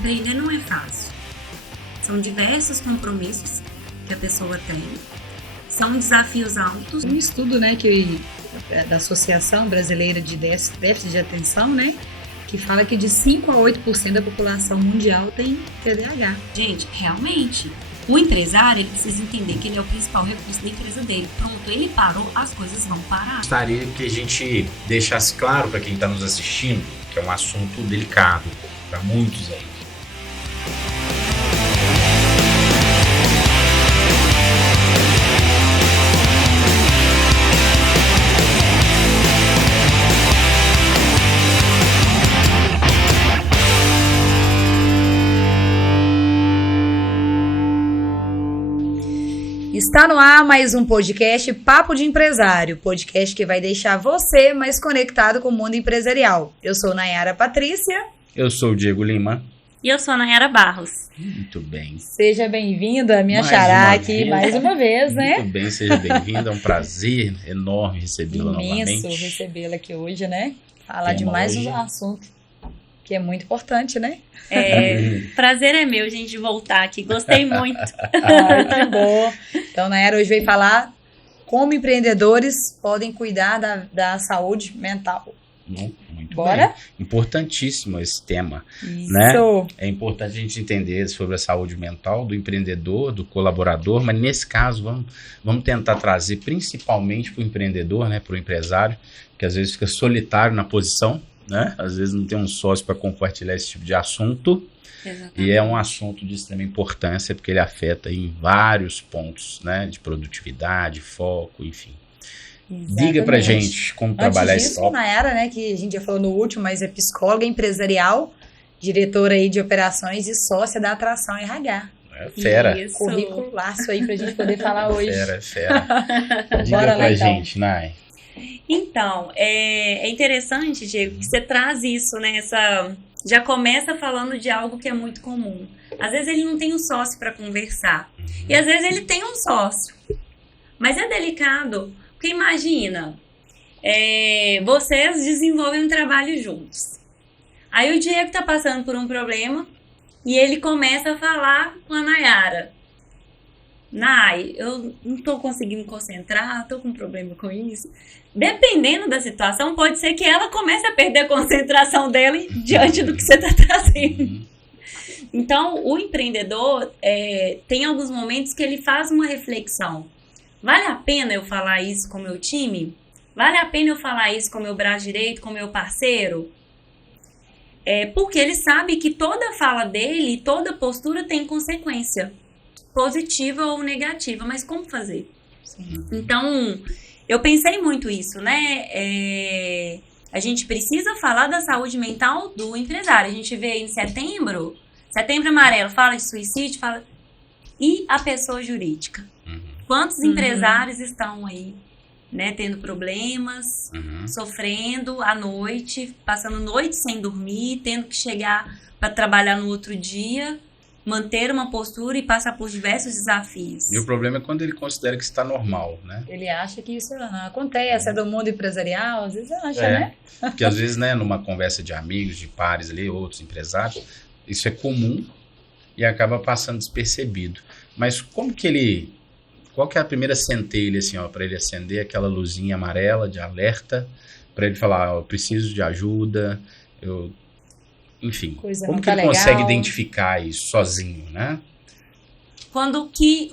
empreender não é fácil. São diversos compromissos que a pessoa tem. São desafios altos. Um estudo, né, da Associação Brasileira de Déficit de Atenção, né, que fala que de 5 a 8% da população mundial tem TDAH. Gente, realmente, o empresário ele precisa entender que ele é o principal recurso da empresa dele. Pronto, ele parou, as coisas vão parar. Gostaria que a gente deixasse claro para quem está nos assistindo que é um assunto delicado para muitos aí. Está no ar mais um podcast Papo de Empresário, podcast que vai deixar você mais conectado com o mundo empresarial. Eu sou Nayara Patrícia. Eu sou o Diego Lima. E eu sou a Nayara Barros. Muito bem. Seja bem-vinda, minha xará aqui, mais uma vez, né? Muito bem, seja bem-vinda. É um prazer enorme recebê-la novamente. Imenso recebê-la aqui hoje, né? Falar de mais um assunto que é muito importante, né? Prazer é meu, gente, de voltar aqui. Gostei muito. Ai, que bom. Então, Nayara hoje veio falar como empreendedores podem cuidar da saúde mental. Muito Bora? bem. Importantíssimo esse tema. Isso. Né? É importante a gente entender sobre a saúde mental do empreendedor, do colaborador, mas nesse caso vamos tentar trazer principalmente para o empreendedor, né, para o empresário, que às vezes fica solitário na posição, né? Às vezes não tem um sócio para compartilhar esse tipo de assunto. Exatamente. E é um assunto de extrema importância porque ele afeta em vários pontos, né? De produtividade, foco, enfim. Exatamente. Diga pra gente como trabalhar esse tópico. Nayara, né, que a gente já falou no último, mas é psicóloga empresarial, diretora aí de operações e sócia da Atração RH. É fera. Isso. Currículo laço aí pra gente poder falar hoje. Fera. Diga Bora lá, pra então. gente, Nay. Então, é interessante, Diego, que você traz isso, né? Já começa falando de algo que é muito comum. Às vezes ele não tem um sócio para conversar. E às vezes ele tem um sócio. Mas é delicado, porque imagina, vocês desenvolvem um trabalho juntos. Aí o Diego tá passando por um problema e ele começa a falar com a Nayara. Nay, eu não tô conseguindo me concentrar, tô com um problema com isso. Dependendo da situação, pode ser que ela comece a perder a concentração dela diante do que você está trazendo. Então, o empreendedor tem alguns momentos que ele faz uma reflexão. Vale a pena eu falar isso com o meu time? Vale a pena eu falar isso com o meu braço direito, com o meu parceiro? Porque ele sabe que toda fala dele, toda postura tem consequência, positiva ou negativa, mas como fazer? Sim. Então, eu pensei muito isso, né? A gente precisa falar da saúde mental do empresário. A gente vê aí em setembro amarelo, fala de suicídio, e a pessoa jurídica. Quantos empresários estão aí, né, tendo problemas, sofrendo à noite, passando noite sem dormir, tendo que chegar para trabalhar no outro dia, manter uma postura e passar por diversos desafios. E o problema é quando ele considera que está normal, né? Ele acha que isso não acontece, é do mundo empresarial, às vezes acha, né? Porque às vezes, né, numa conversa de amigos, de pares ali, outros empresários, isso é comum e acaba passando despercebido. Mas qual que é a primeira centelha, assim, ó, para ele acender aquela luzinha amarela de alerta, para ele falar, eu preciso de ajuda, enfim, como que ele consegue identificar isso sozinho, né? Quando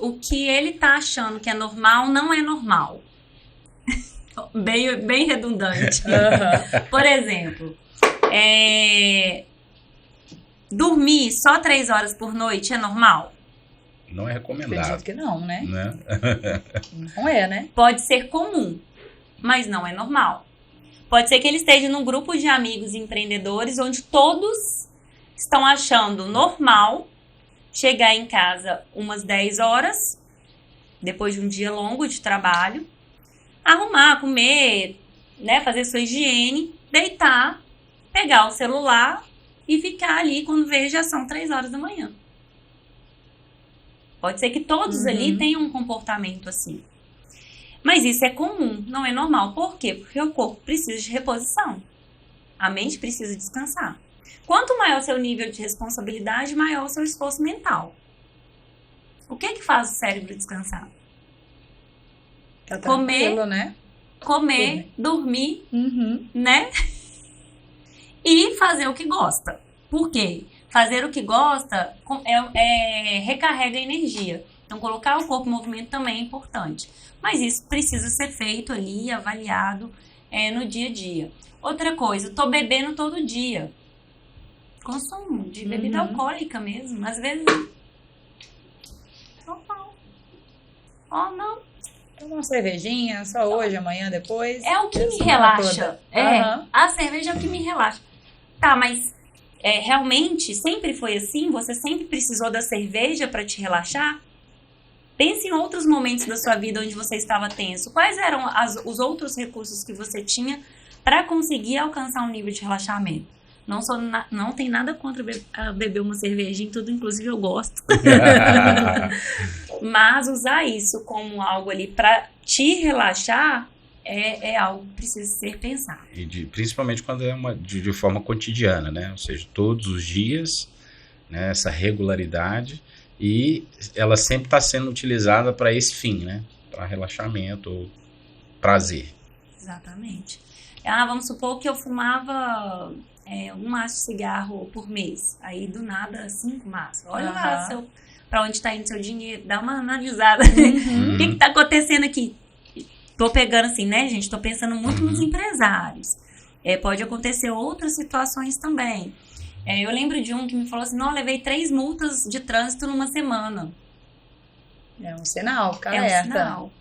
o que ele tá achando que é normal, não é normal. bem redundante. Por exemplo, dormir só 3 horas por noite é normal? Não é recomendado. Acredito que não, né? Né? Não é, né? Pode ser comum, mas não é normal. Pode ser que ele esteja num grupo de amigos empreendedores onde todos estão achando normal chegar em casa umas 10 horas, depois de um dia longo de trabalho, arrumar, comer, né, fazer sua higiene, deitar, pegar o celular e ficar ali quando vê já são 3 horas da manhã. Pode ser que todos ali tenham um comportamento assim. Mas isso é comum, não é normal. Por quê? Porque o corpo precisa de reposição. A mente precisa descansar. Quanto maior o seu nível de responsabilidade, maior o seu esforço mental. O que faz o cérebro descansar? Tá Comer, tranquilo, né? Comer, dormir, Uhum. né? E fazer o que gosta. Por quê? Fazer o que gosta recarrega energia. Então, colocar o corpo em movimento também é importante. Mas isso precisa ser feito ali, avaliado no dia a dia. Outra coisa, tô bebendo todo dia. Consumo de bebida alcoólica mesmo. Às vezes... Oh, não. Toma uma cervejinha, só hoje, amanhã, depois. É o que me semana relaxa. toda. A cerveja é o que me relaxa. Tá, mas realmente sempre foi assim? Você sempre precisou da cerveja para te relaxar? Pense em outros momentos da sua vida onde você estava tenso. Quais eram os outros recursos que você tinha para conseguir alcançar um nível de relaxamento? Não tem nada contra beber uma cervejinha, tudo, inclusive eu gosto. Mas usar isso como algo ali para te relaxar é algo que precisa ser pensado. E principalmente quando é de forma cotidiana, né? Ou seja, todos os dias, né? Essa regularidade, e ela sempre está sendo utilizada para esse fim, né? Para relaxamento ou prazer. Exatamente. Vamos supor que eu fumava um maço de cigarro por mês. Aí, do nada, 5 maços. Olha lá para onde está indo seu dinheiro. Dá uma analisada. O que está acontecendo aqui? Tô pegando assim, né, gente? Tô pensando muito nos empresários. Pode acontecer outras situações também. Eu lembro de um que me falou assim, não, eu levei 3 multas de trânsito numa semana. É um sinal, fica É alerta. um sinal.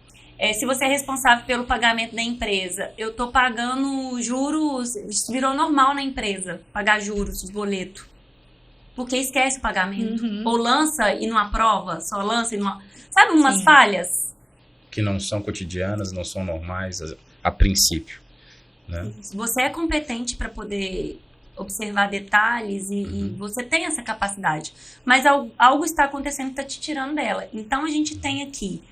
Se você é responsável pelo pagamento da empresa, eu tô pagando juros, isso virou normal na empresa, pagar juros de boleto. Porque esquece o pagamento. Ou lança e não aprova, só lança e não... Sabe umas falhas? Que não são cotidianas, não são normais a princípio, né? Você é competente para poder observar detalhes e você tem essa capacidade. Mas algo está acontecendo que está te tirando dela. Então, a gente tem aqui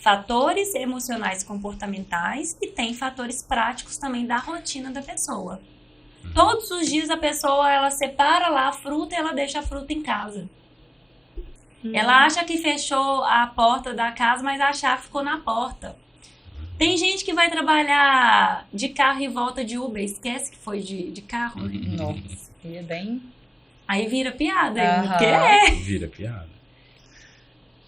fatores emocionais e comportamentais e tem fatores práticos também da rotina da pessoa. Todos os dias a pessoa, ela separa lá a fruta e ela deixa a fruta em casa. Ela acha que fechou a porta da casa, mas a chave ficou na porta. Tem gente que vai trabalhar de carro e volta de Uber, esquece que foi de carro, né? Nossa, é bem... Aí vira piada, porque Vira piada.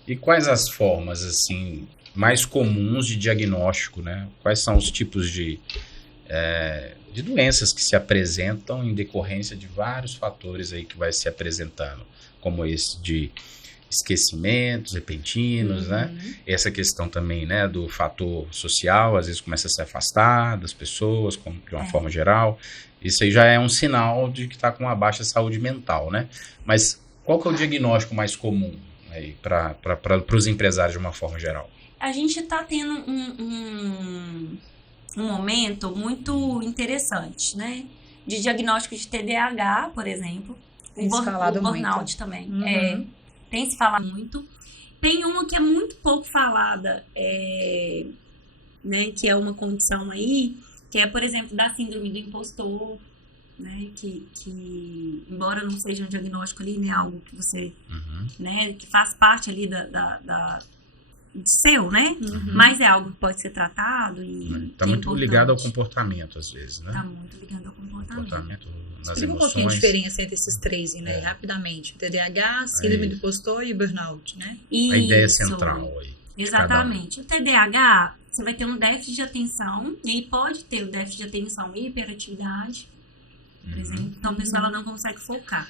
E quais as formas, assim, mais comuns de diagnóstico, né? Quais são os tipos de doenças que se apresentam em decorrência de vários fatores aí que vai se apresentando, como esse de esquecimentos repentinos, né? Essa questão também, né, do fator social, às vezes começa a se afastar das pessoas, de uma forma geral. Isso aí já é um sinal de que está com uma baixa saúde mental, né? Mas qual que é o diagnóstico mais comum aí para os empresários de uma forma geral? a gente está tendo um momento muito interessante, né? De diagnóstico de TDAH, por exemplo. Tem se falado o burnout muito. também. Uhum. Tem se falado muito. Tem uma que é muito pouco falada, né, que é uma condição aí, que é, por exemplo, da síndrome do impostor, né, que embora não seja um diagnóstico ali, né, algo que você, né, que faz parte ali do seu, né, mas é algo que pode ser tratado e Está muito ligado ao comportamento, às vezes, né? Está muito ligado ao comportamento. Nas Explica um pouquinho a emoções. diferença entre esses três, né, rapidamente. O TDAH, síndrome do impostor e o burnout, né? A ideia central aí. Exatamente. O TDAH, você vai ter um déficit de atenção, e aí pode ter o déficit de atenção e hiperatividade, por exemplo. Então, a pessoa ela não consegue focar.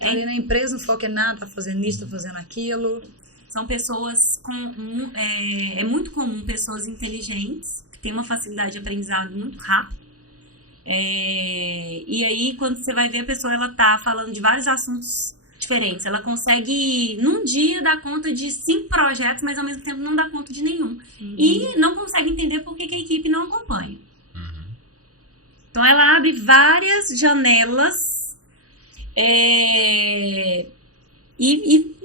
Ali na empresa não foca em nada, tá fazendo isso, tá fazendo aquilo. São pessoas com... É muito comum pessoas inteligentes, que têm uma facilidade de aprendizado muito rápido. E aí, quando você vai ver, a pessoa ela tá falando de vários assuntos diferentes. Ela consegue, num dia, dar conta de 5 projetos, mas ao mesmo tempo não dá conta de nenhum. E não consegue entender por que a equipe não acompanha. Então, ela abre várias janelas e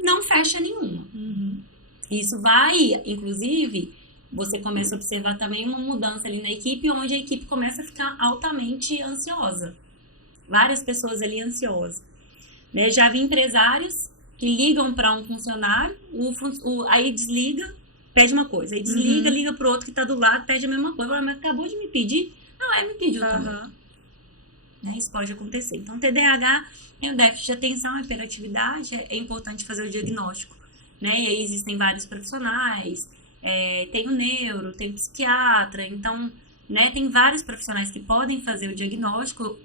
não fecha nenhuma. Isso vai, inclusive, você começa a observar também uma mudança ali na equipe, onde a equipe começa a ficar altamente ansiosa. várias pessoas ali ansiosas. Né? Já vi empresários que ligam para um funcionário, aí desliga, pede uma coisa. Aí desliga, liga pro outro que tá do lado, pede a mesma coisa. Mas acabou de me pedir? Não, me pediu também. Né? Isso pode acontecer. Então, TDAH tem o déficit de atenção, a hiperatividade, é importante fazer o diagnóstico. Né? E aí existem vários profissionais, tem o neuro, tem o psiquiatra, então, né, tem vários profissionais que podem fazer o diagnóstico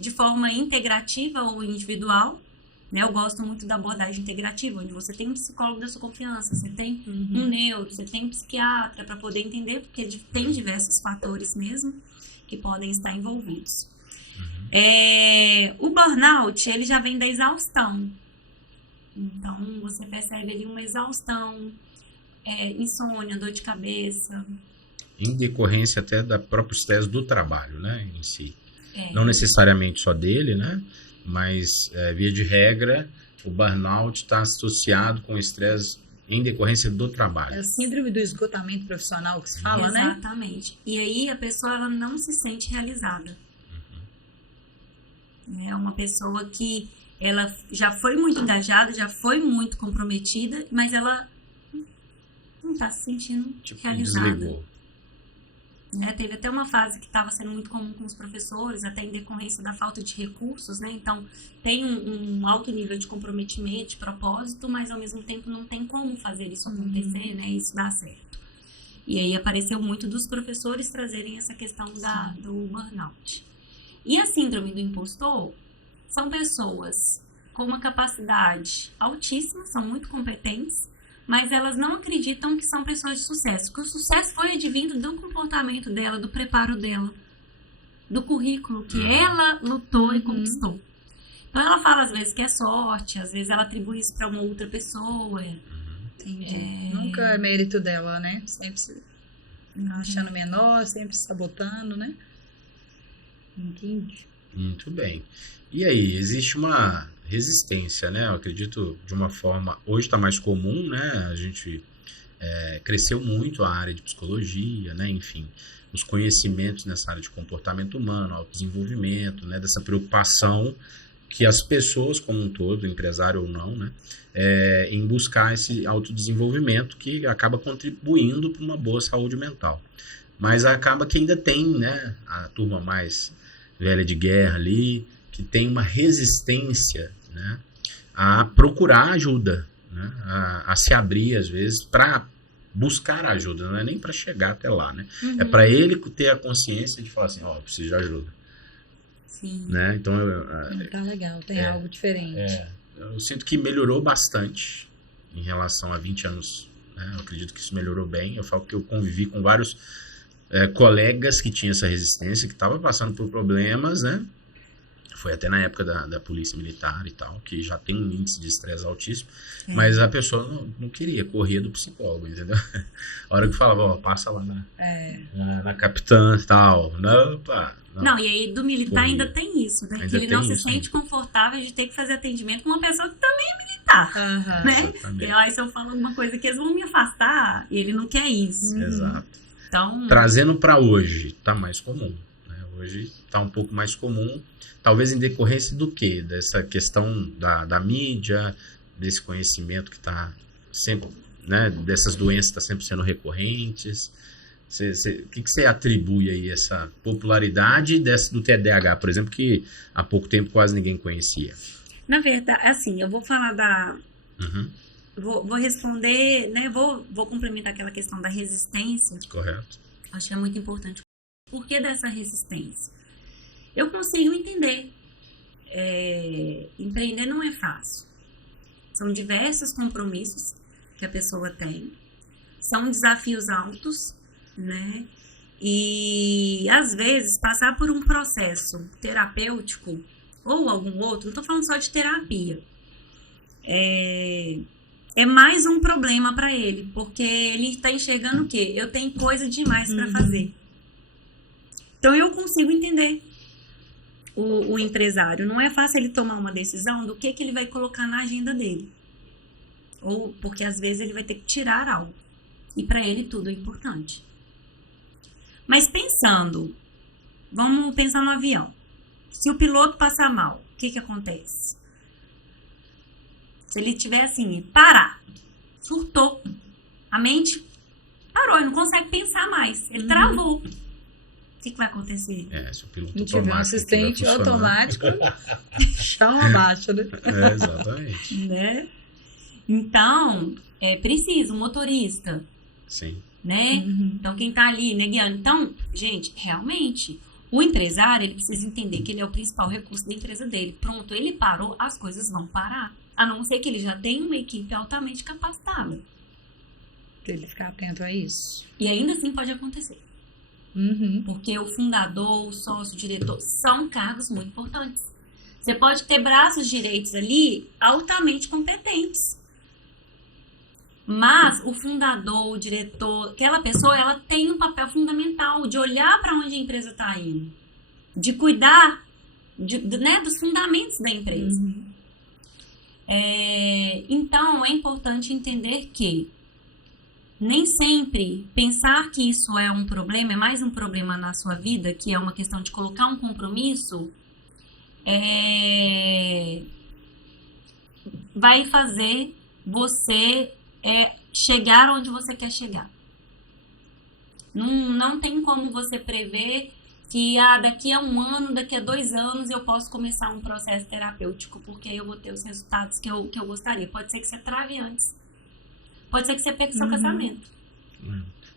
de forma integrativa ou individual. Né? Eu gosto muito da abordagem integrativa, onde você tem um psicólogo da sua confiança, você tem um neuro, você tem um psiquiatra para poder entender, porque tem diversos fatores mesmo que podem estar envolvidos. O burnout, ele já vem da exaustão. Então, você percebe ali uma exaustão, insônia, dor de cabeça. Em decorrência até da própria estresse do trabalho, né, em si. Não necessariamente só dele, né? Mas, via de regra, o burnout está associado com o estresse em decorrência do trabalho. É a síndrome do esgotamento profissional que se fala, né? Exatamente. E aí a pessoa ela não se sente realizada. É uma pessoa que ela já foi muito engajada, já foi muito comprometida, mas ela não está se sentindo realizada. Desligou. Né? Teve até uma fase que estava sendo muito comum com os professores, até em decorrência da falta de recursos, né? Então, tem um alto nível de comprometimento, de propósito, mas ao mesmo tempo não tem como fazer isso acontecer, né? Isso dá certo. E aí apareceu muito dos professores trazerem essa questão do burnout. E a síndrome do impostor são pessoas com uma capacidade altíssima, são muito competentes, mas elas não acreditam que são pessoas de sucesso. Porque o sucesso foi advindo do comportamento dela, do preparo dela, do currículo que ela lutou e conquistou. Então ela fala às vezes que é sorte, às vezes ela atribui isso para uma outra pessoa. Entendi. Nunca é mérito dela, né? Sempre se achando menor, sempre se sabotando, né? Entendi. Muito bem. E aí, existe uma resistência, né? Eu acredito de uma forma, hoje está mais comum, né? A gente cresceu muito a área de psicologia, né? Enfim, os conhecimentos nessa área de comportamento humano, autodesenvolvimento, né? Dessa preocupação que as pessoas como um todo, empresário ou não, né? Em buscar esse autodesenvolvimento que acaba contribuindo para uma boa saúde mental. Mas acaba que ainda tem, né? A turma mais velha de guerra ali, que tem uma resistência, né, a procurar ajuda, né, a se abrir às vezes para buscar ajuda, não é nem para chegar até lá, né? É para ele ter a consciência de falar assim, eu preciso de ajuda. Sim. Né? Então, tá legal, tem algo diferente. Eu sinto que melhorou bastante em relação a 20 anos, né? Eu acredito que isso melhorou bem. Eu falo que eu convivi com vários colegas que tinham essa resistência, que estavam passando por problemas, né? Foi até na época da polícia militar e tal, que já tem um índice de estresse altíssimo, mas a pessoa não queria, correr do psicólogo, entendeu? A hora que falava, passa lá na capitã e tal, não, e aí do militar ainda tem isso, né? Que ele não se sente confortável de ter que fazer atendimento com uma pessoa que também é militar, né? E aí se eu falo alguma coisa que eles vão me afastar, e ele não quer isso. Exato. Então, trazendo para hoje, tá mais comum, né? Hoje tá um pouco mais comum, talvez em decorrência do quê? Dessa questão da mídia, desse conhecimento que está sempre, né? Dessas doenças que estão sempre sendo recorrentes. O que você atribui aí essa popularidade do TDAH, por exemplo, que há pouco tempo quase ninguém conhecia? Na verdade, assim, eu vou falar Vou responder, né? Vou complementar aquela questão da resistência. Correto. Acho que é muito importante. Por que dessa resistência? Eu consigo entender. Empreender não é fácil. São diversos compromissos que a pessoa tem. São desafios altos, né? E, às vezes, passar por um processo terapêutico ou algum outro, não estou falando só de terapia, é mais um problema para ele, porque ele está enxergando o quê? Eu tenho coisa demais para fazer. Então, eu consigo entender o empresário. Não é fácil ele tomar uma decisão do que ele vai colocar na agenda dele. Ou porque, às vezes, ele vai ter que tirar algo. E para ele, tudo é importante. Mas vamos pensar no avião. Se o piloto passar mal, o que acontece? Se ele tiver assim, parar, surtou, a mente parou, ele não consegue pensar mais, ele travou. O que vai acontecer? Se o piloto não tiver um assistente vai automático, chão abaixo, né? Exatamente. Né? Então, é preciso, um motorista. Sim. Né? Então, quem tá ali, né, guiando. Então, gente, realmente, o empresário, ele precisa entender que ele é o principal recurso da empresa dele. Pronto, ele parou, as coisas vão parar. A não ser que ele já tenha uma equipe altamente capacitada. Pra ele ficar atento a isso. E ainda assim pode acontecer. Porque o fundador, o sócio, o diretor, são cargos muito importantes. Você pode ter braços direitos ali altamente competentes. Mas o fundador, o diretor, aquela pessoa, ela tem um papel fundamental de olhar para onde a empresa está indo. De cuidar né, dos fundamentos da empresa. Então, é importante entender que nem sempre pensar que isso é um problema, é mais um problema na sua vida, que é uma questão de colocar um compromisso, vai fazer você chegar onde você quer chegar. Não tem como você prever que daqui a 1 ano, daqui a 2 anos eu posso começar um processo terapêutico, porque eu vou ter os resultados que eu gostaria. Pode ser que você trave antes. Pode ser que você perca seu casamento.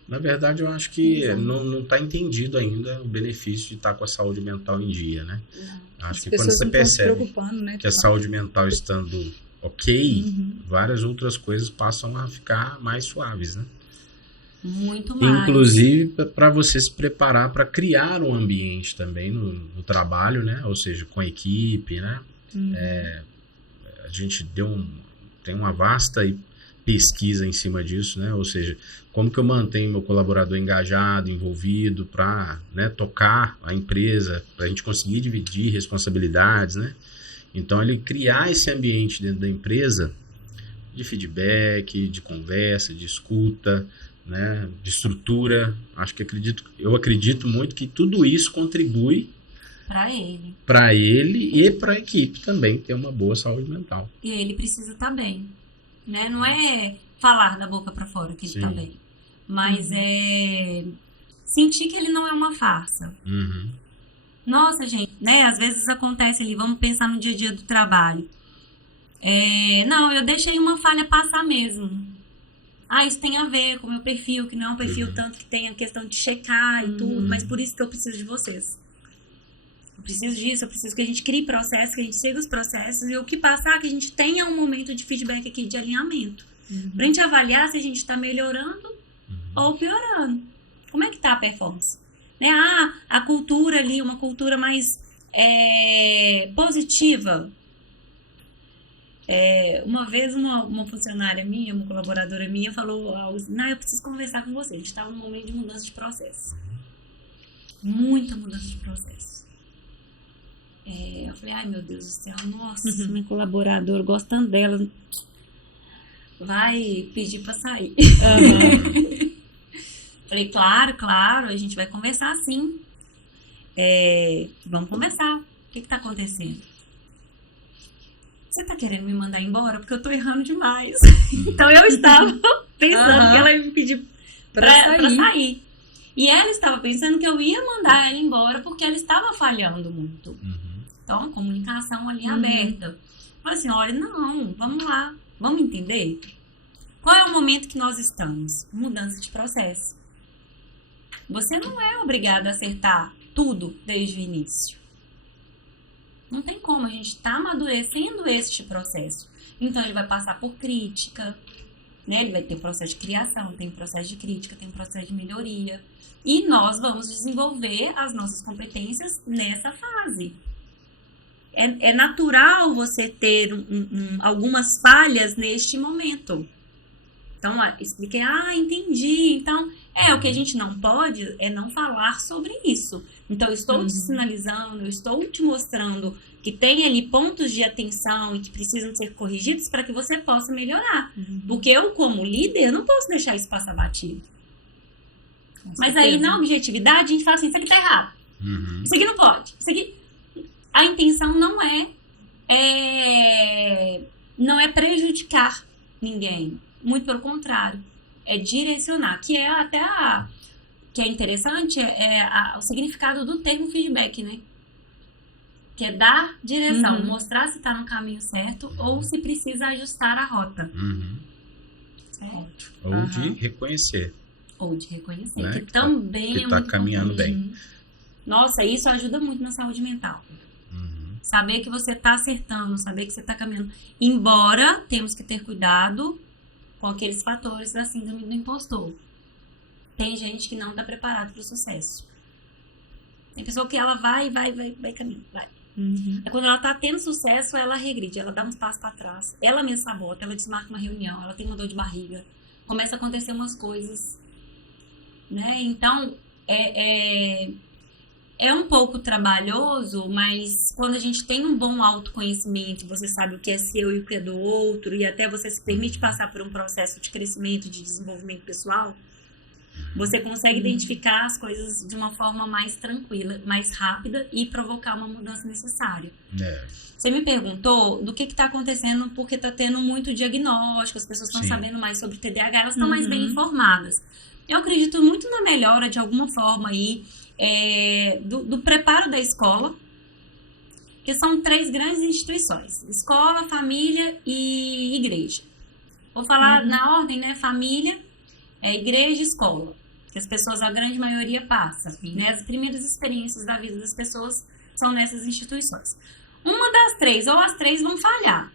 Na verdade, eu acho que não está entendido ainda o benefício de estar com a saúde mental em dia, né? Acho que quando você percebe né, que a saúde mental estando ok, várias outras coisas passam a ficar mais suaves, né? Muito mais. Inclusive para você se preparar para criar um ambiente também no trabalho, né? Ou seja, com a equipe, né? A gente tem uma vasta pesquisa em cima disso, né? Ou seja, como que eu mantenho meu colaborador engajado, envolvido para, né, tocar a empresa, para a gente conseguir dividir responsabilidades, né? Então, ele criar esse ambiente dentro da empresa de feedback, de conversa, de escuta, né, de estrutura. Eu acredito muito que tudo isso contribui para ele e para a equipe também ter uma boa saúde mental. E ele precisa estar bem, né? Não é falar da boca para fora que ele está bem, mas é sentir que ele não é uma farsa. Nossa, gente, né? Às vezes acontece ali, vamos pensar no dia a dia do trabalho. Não, eu deixei uma falha passar mesmo. Isso tem a ver com o meu perfil, que não é um perfil tanto que tem a questão de checar e tudo, mas por isso que eu preciso de vocês. Eu preciso disso, eu preciso que a gente crie processos, que a gente siga os processos e o que passar, que a gente tenha um momento de feedback aqui, de alinhamento. Pra gente avaliar se a gente tá melhorando ou piorando. Como é que tá a performance? Né? A cultura ali, uma cultura mais positiva. Uma vez uma funcionária minha, uma colaboradora minha, falou algo assim, eu preciso conversar com você. A gente estava num momento de mudança de processo. Muita mudança de processo. Eu falei, ai meu Deus do céu, nossa, minha colaboradora, gostando dela, vai pedir para sair. Falei, claro, a gente vai conversar sim. Vamos conversar. O que tá acontecendo? Você tá querendo me mandar embora? Porque eu tô errando demais. Então eu estava pensando que ela ia me pedir pra sair. E ela estava pensando que eu ia mandar ela embora porque ela estava falhando muito. Então, a comunicação ali aberta. Falei assim, olha, não, vamos lá, vamos entender. Qual é o momento que nós estamos? Mudança de processo. Você não é obrigado a acertar tudo desde o início. Não tem como, a gente está amadurecendo este processo. Então, ele vai passar por crítica, né? Ele vai ter processo de criação, tem processo de crítica, tem processo de melhoria. E nós vamos desenvolver as nossas competências nessa fase. É natural você ter algumas falhas neste momento. Então, expliquei, entendi. Então, o que a gente não pode é não falar sobre isso. Então, eu estou te sinalizando, eu estou te mostrando que tem ali pontos de atenção e que precisam ser corrigidos para que você possa melhorar. Porque eu, como líder, não posso deixar isso passar batido. Mas aí, na objetividade, a gente fala assim, isso aqui tá errado. Isso aqui não pode. Isso aqui... a intenção não é prejudicar ninguém. Muito pelo contrário. É direcionar. Que é até que é interessante, o significado do termo feedback, né? Que é dar direção, mostrar se está no caminho certo ou se precisa ajustar a rota. Certo? Ou de reconhecer. Ou de reconhecer, né? que também que é está muito caminhando importante. bem. Nossa, isso ajuda muito na saúde mental. Saber que você está acertando, saber que você está caminhando. Embora temos que ter cuidado com aqueles fatores da síndrome do impostor. Tem gente que não está preparada para o sucesso. Tem pessoa que ela vai caminhando, vai. É quando ela está tendo sucesso, ela regride, ela dá uns passos para trás, ela mesma sabota, ela desmarca uma reunião, ela tem uma dor de barriga, começa a acontecer umas coisas, né? Então, é um pouco trabalhoso, mas quando a gente tem um bom autoconhecimento, você sabe o que é seu e o que é do outro, e até você se permite passar por um processo de crescimento, de desenvolvimento pessoal, você consegue identificar as coisas de uma forma mais tranquila, mais rápida e provocar uma mudança necessária. Você me perguntou do que está acontecendo, porque está tendo muito diagnóstico, as pessoas estão sabendo mais sobre TDAH, elas estão mais bem informadas. Eu acredito muito na melhora, de alguma forma, aí, do preparo da escola, que são 3 grandes instituições: escola, família e igreja. Vou falar na ordem, né? Família, igreja e escola, que as pessoas, a grande maioria, passa, né? As primeiras experiências da vida das pessoas são nessas instituições. Uma das 3, ou as 3 vão falhar.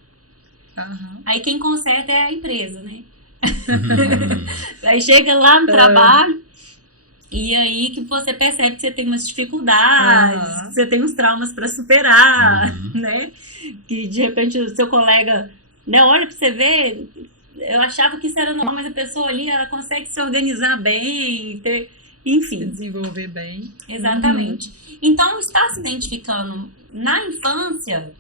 Aí quem conserta é a empresa, né? Aí chega lá no trabalho, e aí que você percebe que você tem umas dificuldades, que você tem uns traumas para superar, né? Que de repente o seu colega, né, olha para você ver, eu achava que isso era normal, mas a pessoa ali, ela consegue se organizar bem, enfim. Desenvolver bem. Exatamente. Então, está se identificando na infância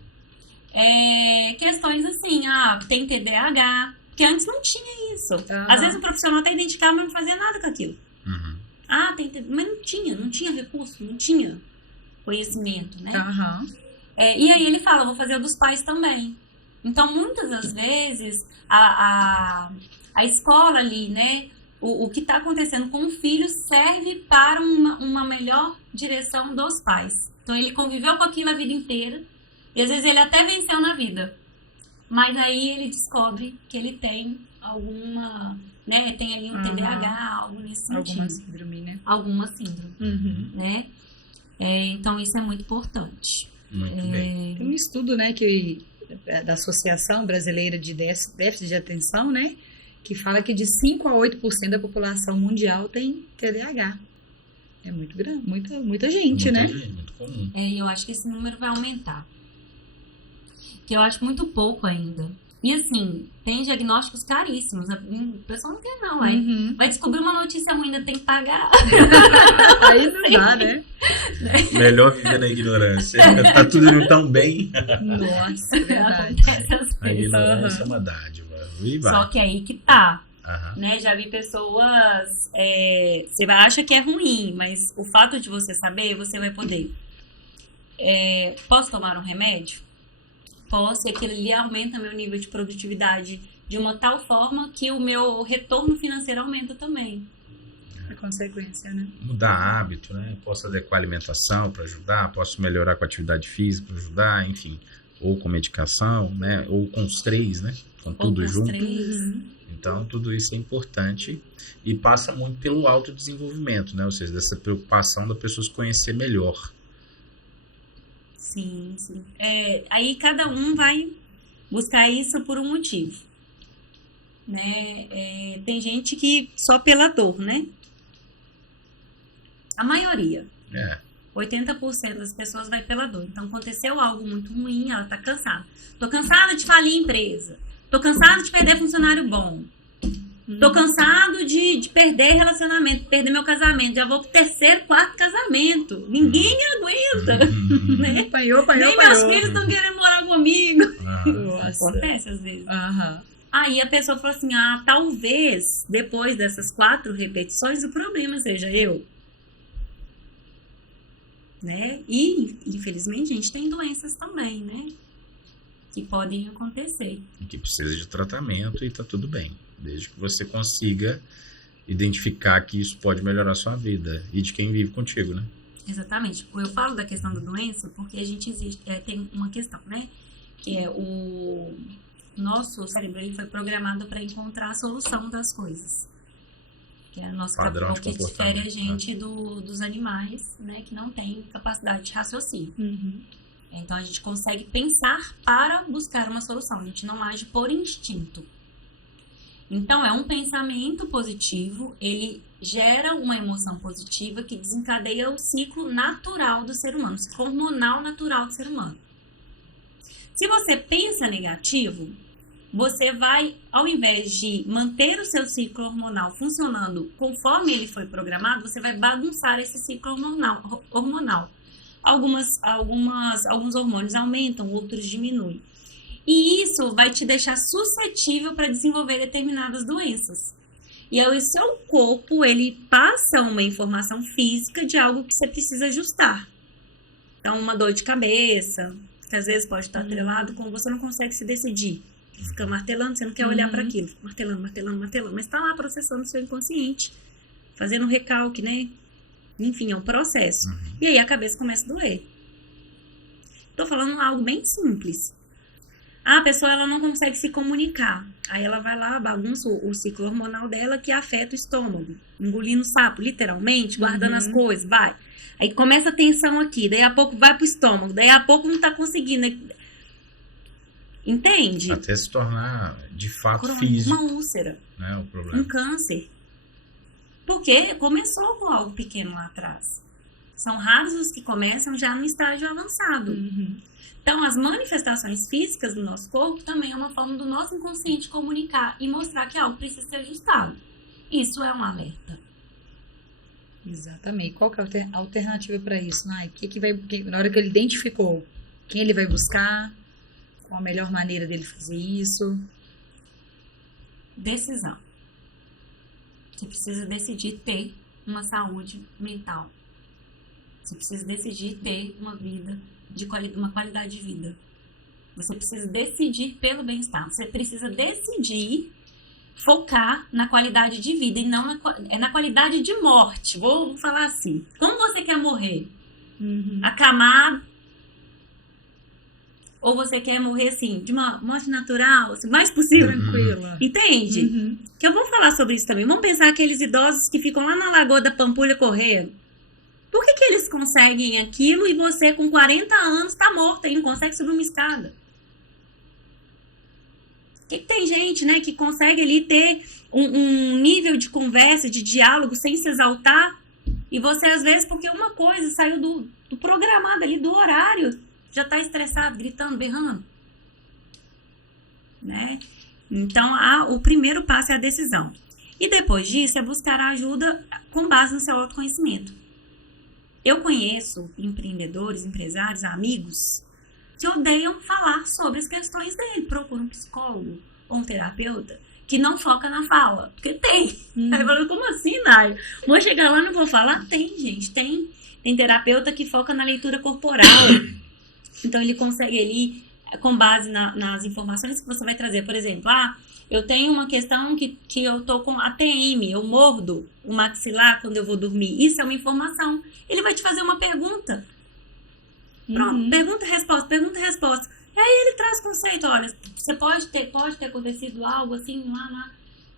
questões assim, tem TDAH, porque antes não tinha isso. Às vezes o profissional até identificava, mas não fazia nada com aquilo. Mas não tinha recurso, não tinha conhecimento, né? E aí ele fala, vou fazer o dos pais também. Então, muitas das vezes, a escola ali, né, o que está acontecendo com o filho serve para uma melhor direção dos pais. Então, ele conviveu com aquilo a vida inteira, e às vezes ele até venceu na vida. Mas aí ele descobre que ele tem alguma, né, tem ali um TDAH, algo nesse sentido. Alguma síndrome, né? Alguma síndrome, né? Então, isso é muito importante. Muito bem. Tem um estudo, né, da Associação Brasileira de Déficit de Atenção, né, que fala que de 5 a 8% da população mundial tem TDAH. É muito grande, muita gente, né? Muito comum. Eu acho que esse número vai aumentar. Que eu acho muito pouco ainda. E assim, tem diagnósticos caríssimos. O pessoal não quer não, vai descobrir uma notícia ruim, ainda tem que pagar. Aí não dá, né? Melhor viver na ignorância. Tá tudo indo tão bem. Nossa, verdade. A ignorância é uma dádiva. E vai. Só que aí que tá. Né? Já vi pessoas... você acha que é ruim, mas o fato de você saber, você vai poder. Posso tomar um remédio? Posso, e aquilo ali aumenta meu nível de produtividade de uma tal forma que o meu retorno financeiro aumenta também. A consequência, né? Mudar hábito, né? Posso adequar a alimentação para ajudar, posso melhorar com a atividade física para ajudar, enfim. Ou com medicação, né? Ou com os 3, né? Com tudo junto. Então, tudo isso é importante e passa muito pelo autodesenvolvimento, né? Ou seja, dessa preocupação da pessoa se conhecer melhor. Sim. Aí cada um vai buscar isso por um motivo, né? Tem gente que só pela dor, né? A maioria. 80% das pessoas vai pela dor. Então, aconteceu algo muito ruim, ela tá cansada. Tô cansada de falir a empresa. Tô cansada de perder funcionário bom. Tô cansado de perder relacionamento, perder meu casamento. Já vou pro 3º, 4º casamento. Ninguém me aguenta. Né? Apanhou. Nem meus filhos estão querendo morar comigo. Nossa. Acontece às vezes. Aí a pessoa falou assim, talvez depois dessas 4 repetições o problema seja eu. né? E, infelizmente, a gente tem doenças também, né? Que podem acontecer. E que precisa de tratamento e tá tudo bem. Desde que você consiga identificar que isso pode melhorar a sua vida e de quem vive contigo, né? Exatamente. Eu falo da questão da doença porque a gente tem uma questão, né? Que é o nosso cérebro, ele foi programado para encontrar a solução das coisas. Que é o nosso Padrão de que comportamento, difere a gente dos animais, né? Que não tem capacidade de raciocínio. Uhum. Então, a gente consegue pensar para buscar uma solução. A gente não age por instinto. Então, é um pensamento positivo, ele gera uma emoção positiva que desencadeia o ciclo natural do ser humano, o ciclo hormonal natural do ser humano. Se você pensa negativo, você vai, ao invés de manter o seu ciclo hormonal funcionando conforme ele foi programado, você vai bagunçar esse ciclo hormonal. Alguns hormônios aumentam, outros diminuem. E isso vai te deixar suscetível para desenvolver determinadas doenças. E aí o seu corpo, ele passa uma informação física de algo que você precisa ajustar. Então, uma dor de cabeça, que às vezes pode estar atrelado com você não consegue se decidir. Fica martelando, você não quer olhar para aquilo. Martelando. Mas está lá processando o seu inconsciente, fazendo um recalque, né? Enfim, é um processo. E aí a cabeça começa a doer. Tô falando algo bem simples. A pessoa, ela não consegue se comunicar. Aí ela vai lá, bagunça o ciclo hormonal dela, que afeta o estômago. Engolindo sapo, literalmente, guardando as coisas, vai. Aí começa a tensão aqui, daí a pouco vai pro estômago, daí a pouco não tá conseguindo. Entende? Até se tornar, de fato, físico. Uma úlcera. Né, o problema. Um câncer. Porque começou com algo pequeno lá atrás. São raros os que começam já no estágio avançado. Então, as manifestações físicas do nosso corpo também é uma forma do nosso inconsciente comunicar e mostrar que algo precisa ser ajustado. Isso é um alerta. Exatamente. Qual que é a alternativa para isso, Nai? Na hora que ele identificou, quem ele vai buscar? Qual a melhor maneira dele fazer isso? Decisão. Você precisa decidir ter uma saúde mental. Você precisa decidir ter uma vida uma qualidade de vida. Você precisa decidir pelo bem-estar. Você precisa decidir focar na qualidade de vida e não na qualidade de morte. Vou falar assim. Como você quer morrer? Acamado? Ou você quer morrer assim, de uma morte natural, o mais possível? Tranquila. Entende? Que eu vou falar sobre isso também. Vamos pensar aqueles idosos que ficam lá na Lagoa da Pampulha correndo. Por que eles conseguem aquilo e você com 40 anos está morta e não consegue subir uma escada? Que tem gente, né, que consegue ali ter um nível de conversa, de diálogo sem se exaltar, e você às vezes, porque uma coisa saiu do programado ali, do horário, já está estressado, gritando, berrando. Né? Então, o primeiro passo é a decisão. E depois disso é buscar a ajuda com base no seu autoconhecimento. Eu conheço empreendedores, empresários, amigos que odeiam falar sobre as questões dele. Procura um psicólogo ou um terapeuta que não foca na fala. Porque tem. Aí eu falo, como assim, Nai? Vou chegar lá e não vou falar? Tem, gente. Tem terapeuta que foca na leitura corporal. Então, ele consegue ali, com base nas informações que você vai trazer. Por exemplo, eu tenho uma questão que eu tô com ATM, eu mordo o maxilar quando eu vou dormir. Isso é uma informação. Ele vai te fazer uma pergunta. Pronto, pergunta e resposta. E aí ele traz conceito, olha, você pode ter acontecido algo assim lá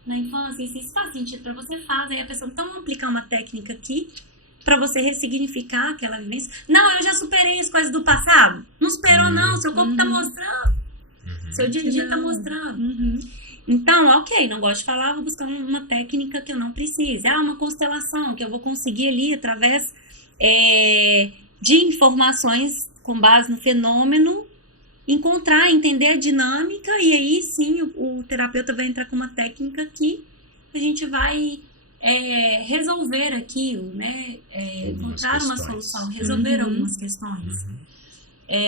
na infância, isso faz sentido pra você, faz. Aí a pessoa, então vamos aplicar uma técnica aqui pra você ressignificar aquela vivência. Não, eu já superei as coisas do passado. Não superou não, seu corpo tá mostrando. Seu dia a dia tá mostrando. Então, ok, não gosto de falar, vou buscar uma técnica que eu não precise. Uma constelação que eu vou conseguir ali através de informações com base no fenômeno, entender a dinâmica, e aí sim o terapeuta vai entrar com uma técnica que a gente vai resolver aquilo, né? Encontrar uma solução, resolver algumas questões.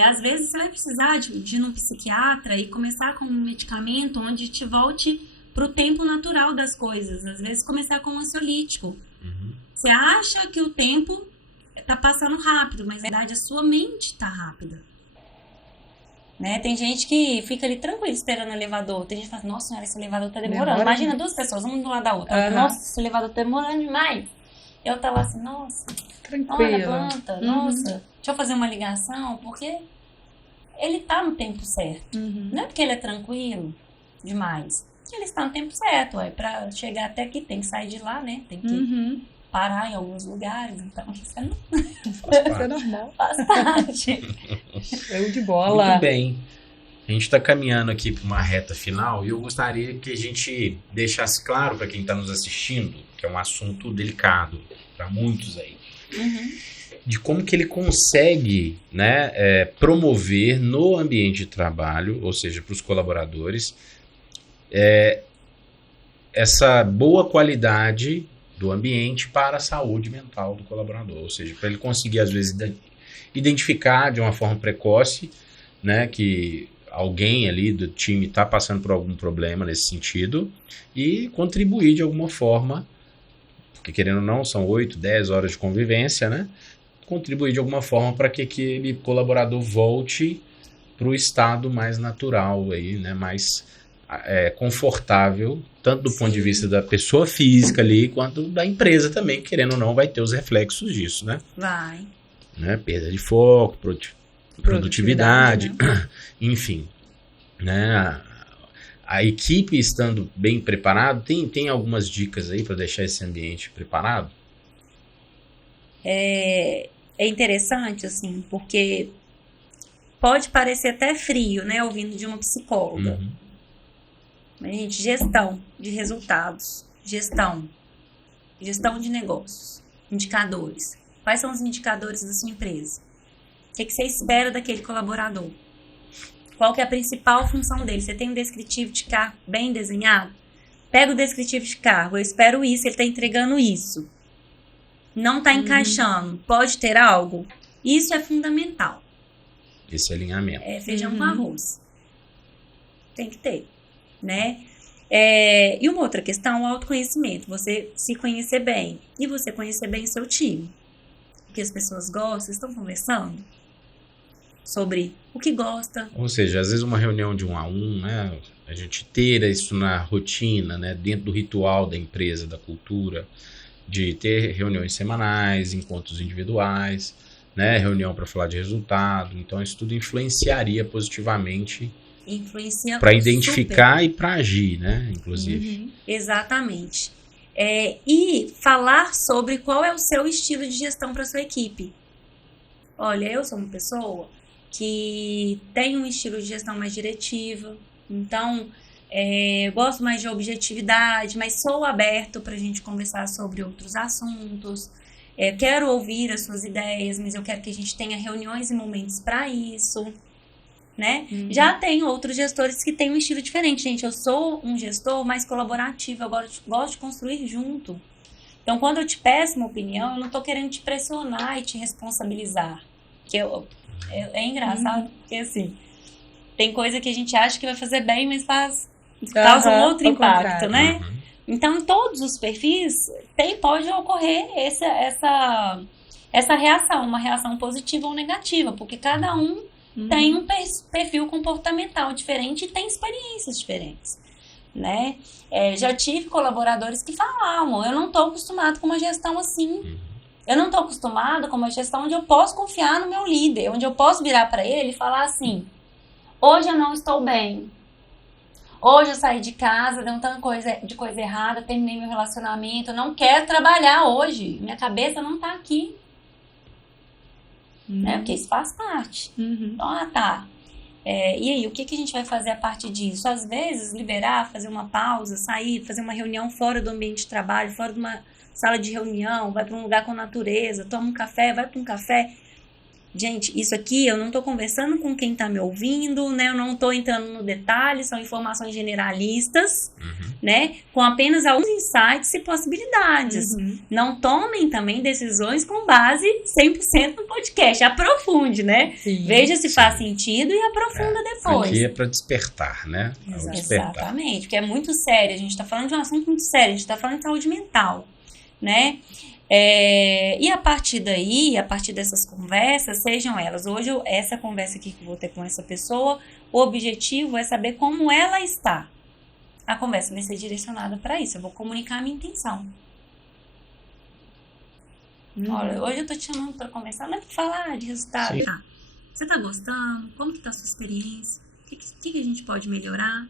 Às vezes você vai precisar de ir num psiquiatra e começar com um medicamento onde te volte para o tempo natural das coisas. Às vezes começar com um ansiolítico. Você acha que o tempo tá passando rápido, mas na verdade a sua mente tá rápida. Né? Tem gente que fica ali tranquilo esperando o elevador. Tem gente que fala, nossa senhora, esse elevador tá demorando. Imagina 2 pessoas, uma do lado da outra. Nossa, esse elevador tá demorando demais. Eu tava assim, nossa, olha a planta, nossa, deixa eu fazer uma ligação, porque ele tá no tempo certo. Não é porque ele é tranquilo demais. Ele está no tempo certo, pra chegar até aqui tem que sair de lá, né? Tem que parar em alguns lugares, então isso é normal. Faz parte. Eu de bola. Muito bem. A gente está caminhando aqui para uma reta final e eu gostaria que a gente deixasse claro para quem está nos assistindo, que é um assunto delicado para muitos aí, de como que ele consegue, né, promover no ambiente de trabalho, ou seja, para os colaboradores, essa boa qualidade do ambiente para a saúde mental do colaborador, ou seja, para ele conseguir às vezes identificar de uma forma precoce, né, que alguém ali do time está passando por algum problema nesse sentido e contribuir de alguma forma, porque querendo ou não, são 8, 10 horas de convivência, né, contribuir de alguma forma para que aquele colaborador volte para o estado mais natural, aí, né, mais confortável, tanto do ponto de vista da pessoa física ali, quanto da empresa também, querendo ou não, vai ter os reflexos disso, né? Vai. Né? Perda de foco, produtividade, né? Enfim. Né? A equipe estando bem preparada, tem algumas dicas aí para deixar esse ambiente preparado? É interessante, assim, porque pode parecer até frio, né, ouvindo de uma psicóloga. Mas, gente, gestão de resultados, gestão de negócios, indicadores. Quais são os indicadores da sua empresa? O que você espera daquele colaborador? Qual que é a principal função dele? Você tem um descritivo de cargo bem desenhado? Pega o descritivo de cargo, eu espero isso, ele está entregando isso. Não está encaixando, pode ter algo? Isso é fundamental. Esse alinhamento. Feijão com arroz. Tem que ter. Né? E uma outra questão, o autoconhecimento. Você se conhecer bem e você conhecer bem o seu time. O que as pessoas gostam, estão conversando sobre o que gosta. Ou seja, às vezes uma reunião de 1 a 1, né? A gente ter isso na rotina, né? Dentro do ritual da empresa, da cultura, de ter reuniões semanais, encontros individuais, né? Reunião para falar de resultado. Então isso tudo influenciaria positivamente para identificar super. E para agir, né? Inclusive. Exatamente. E falar sobre qual é o seu estilo de gestão para sua equipe. Olha, eu sou uma pessoa que tem um estilo de gestão mais diretiva, então gosto mais de objetividade, mas sou aberto para a gente conversar sobre outros assuntos. Quero ouvir as suas ideias, mas eu quero que a gente tenha reuniões e momentos para isso. Né? Já tem outros gestores que têm um estilo diferente. Gente, eu sou um gestor mais colaborativo, eu gosto de construir junto. Então, quando eu te peço uma opinião, eu não estou querendo te pressionar e te responsabilizar. Que é engraçado, porque assim, tem coisa que a gente acha que vai fazer bem, mas causa um outro impacto, né? Então, em todos os perfis, pode ocorrer essa reação, uma reação positiva ou negativa, porque cada um tem um perfil comportamental diferente e tem experiências diferentes, né? Já tive colaboradores que falavam, eu não estou acostumado com uma gestão assim, eu não estou acostumado com uma gestão onde eu posso confiar no meu líder, onde eu posso virar para ele e falar assim, hoje eu não estou bem, hoje eu saí de casa, deu um tanto de coisa errada, terminei meu relacionamento, eu não quero trabalhar hoje, minha cabeça não está aqui. Né? Porque isso faz parte. Então, tá. E aí, o que a gente vai fazer a partir disso? Às vezes, liberar, fazer uma pausa, sair, fazer uma reunião fora do ambiente de trabalho, fora de uma sala de reunião, vai para um lugar com natureza, toma um café, vai para um café. Gente, isso aqui eu não estou conversando com quem está me ouvindo, né? Eu não estou entrando no detalhe, são informações generalistas, né? Com apenas alguns insights e possibilidades. Não tomem também decisões com base 100% no podcast. Aprofunde, né? Sim, veja se faz sentido e aprofunda depois. Aqui é para despertar, né? Exatamente, porque é muito sério. A gente está falando de um assunto muito sério, a gente está falando de saúde mental. né? E a partir daí, a partir dessas conversas, sejam elas, hoje essa conversa aqui que eu vou ter com essa pessoa, o objetivo é saber como ela está. A conversa vai ser direcionada para isso, eu vou comunicar a minha intenção. Olha, hoje eu tô te chamando para conversar, não é para falar de resultado. Tá. Você tá gostando? Como que tá a sua experiência? O que a gente pode melhorar?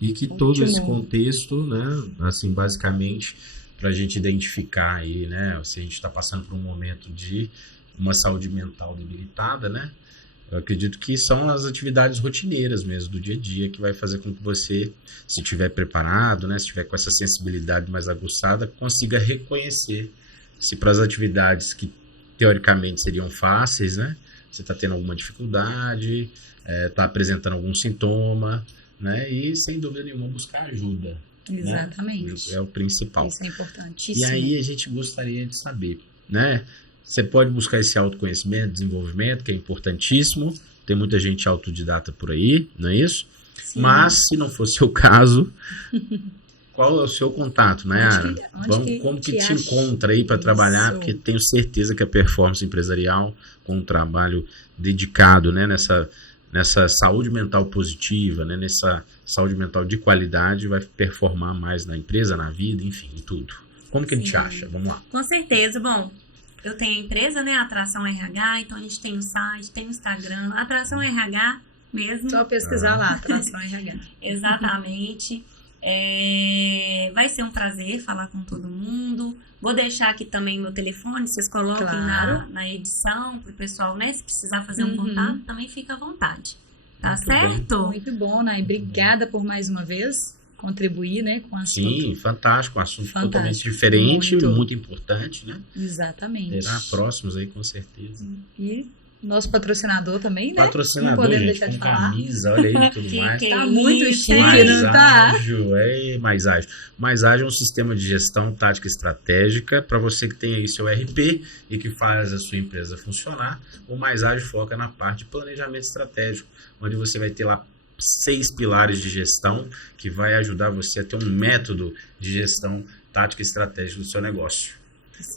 E que todo esse contexto, né, assim, basicamente, para a gente identificar aí, né, se a gente está passando por um momento de uma saúde mental debilitada, né, eu acredito que são as atividades rotineiras mesmo do dia a dia que vai fazer com que você, se estiver preparado, né, se estiver com essa sensibilidade mais aguçada, consiga reconhecer se para as atividades que teoricamente seriam fáceis, né, você está tendo alguma dificuldade, está apresentando algum sintoma, né, e sem dúvida nenhuma buscar ajuda. Exatamente. Né? É o principal. Isso é importantíssimo. E aí a gente gostaria de saber, né? Você pode buscar esse autoconhecimento, desenvolvimento, que é importantíssimo. Tem muita gente autodidata por aí, não é isso? Sim. Mas, se não for seu caso, qual é o seu contato, né, Yara? Como que te encontra aí para trabalhar? Porque tenho certeza que a performance empresarial, com um trabalho dedicado, né, nessa saúde mental positiva, né, nessa saúde mental de qualidade, vai performar mais na empresa, na vida, enfim, em tudo. Como que a gente acha? Vamos lá. Com certeza. Bom, eu tenho a empresa, né, Atração RH, então a gente tem o site, tem o Instagram, Atração RH mesmo. Só pesquisar lá, Atração RH. Exatamente. Vai ser um prazer falar com todo mundo. Vou deixar aqui também meu telefone, vocês coloquem na edição para o pessoal, né? Se precisar fazer um contato, também fica à vontade. Tá muito certo? Bem. Muito bom, Nay. Obrigada por mais uma vez contribuir, né, com o assunto. Sim, fantástico. Um assunto totalmente diferente, muito importante, né? Exatamente. Terá próximos aí, com certeza. E nosso patrocinador também, né? Patrocinador, não podemos gente, deixar de com falar. camisa, olha aí, tudo mais. Tá muito chique, mais não tá? ágil, mais ágil. Mais ágil é um sistema de gestão tática estratégica para você que tem aí seu RP e que faz a sua empresa funcionar. O Mais Ágil foca na parte de planejamento estratégico, onde você vai ter lá 6 pilares de gestão que vai ajudar você a ter um método de gestão tática estratégica do seu negócio.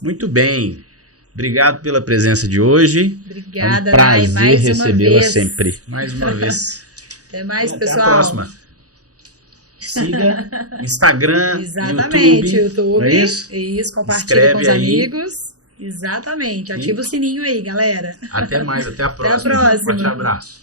Muito bem. Obrigado pela presença de hoje. Obrigada, é um prazer mais recebê-la sempre. Mais uma vez. Até mais, pessoal. Até a próxima. Siga Instagram, Exatamente, YouTube. É isso? Isso, compartilha com os amigos. Exatamente. Ativa o sininho aí, galera. Até mais, até a próxima. Até a próxima. Um forte abraço.